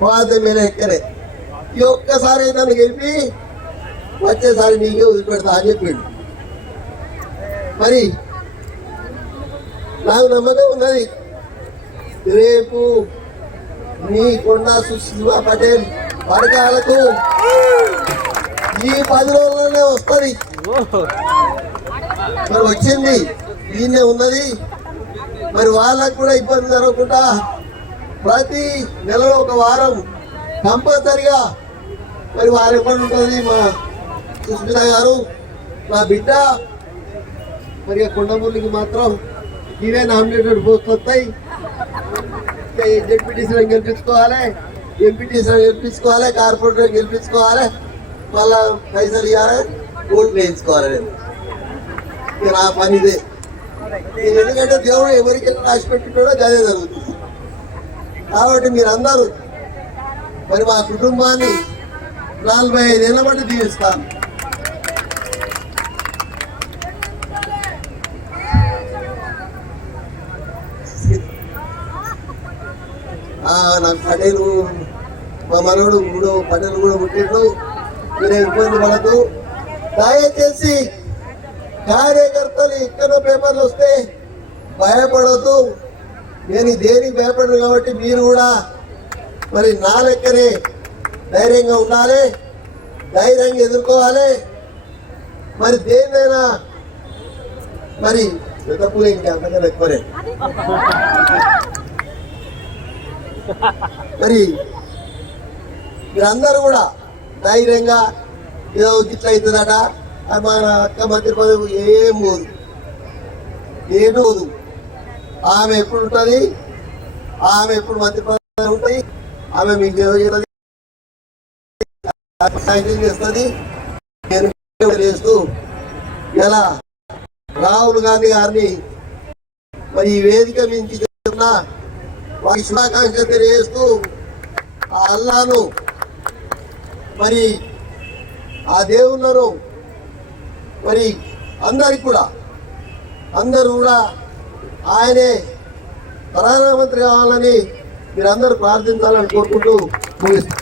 పాత మీద ఎక్కరే ఈ ఒక్కసారి నన్ను గెలిపి వచ్చేసారి నీకే వదిలిపెడతా అని చెప్పిండు. మరి నాకు నమ్మకం ఉన్నది రేపు నీ కొండా సుశీలా పటేల్ పథకాలకు ఈ 10 రోజుల్లోనే వస్తుంది. మరి వచ్చింది దీన్నే ఉన్నది. మరి వాళ్ళకు కూడా ఇబ్బంది జరగకుండా ప్రతి నెలలో ఒక వారం కంపల్సరిగా మరి వారు ఎప్పుడు ఉంటుంది మా సుస్మిత గారు నా బిడ్డ మరి కొండమూలికి మాత్రం ఇవే నామినేటెడ్ పోస్ట్ వస్తాయి. జెడ్పీటీసీలను గెలిపించుకోవాలి, ఎంపీటీసీలను గెలిపించుకోవాలి, కార్పొరేటర్ గెలిపించుకోవాలి, మళ్ళా పైసలు ఇవ్వాలి, ఓట్లు వేయించుకోవాలి. నేను నా పని ఇదే. నేను ఎందుకంటే దేవుడు ఎవరికి రాసి పెట్టుకుంటాడో అదే జరుగుతుంది. కాబట్టి మీరందరూ మరి మా కుటుంబాన్ని 45 ఏళ్ళ బట్టి దీవిస్తాను. నాకు పటేలు మా మనవడు పటేలు కూడా పుట్టిండు. మీరే ఇబ్బంది పడద్దు. దయచేసి కార్యకర్తలు ఎక్కడో పేపర్లు వస్తే భయపడద్దు. నేను దేనికి భయపడను కాబట్టి మీరు కూడా మరి నా లెక్కనే ధైర్యంగా ఉండాలి, ధైర్యంగా ఎదుర్కోవాలి. మరి దేన్నైనా మరి పెద్దపూలు ఇంకా అంతకన్నా ఎక్కువనే మరి మీరందరూ కూడా ధైర్యంగా ఏదో ఇట్లా అవుతుందట మన అక్క మంత్రి పదవి ఏం పోదు. ఆమె ఎప్పుడు ఉంటుంది, ఆమె ఎప్పుడు మంత్రి పదవి ఉంటుంది, ఆమె మీకు చేస్తుంది. చేస్తూ ఇలా రాహుల్ గాంధీ గారిని మరి ఈ వేదిక నుంచి చెప్తున్నా వారి శుభాకాంక్షలు తెలియజేస్తూ ఆ అల్లాను మరి ఆ దేవుళ్ళను మరి అందరు కూడా ఆయనే ప్రధానమంత్రి కావాలని మీరందరూ ప్రార్థించాలని కోరుకుంటూ ముగిస్తారు.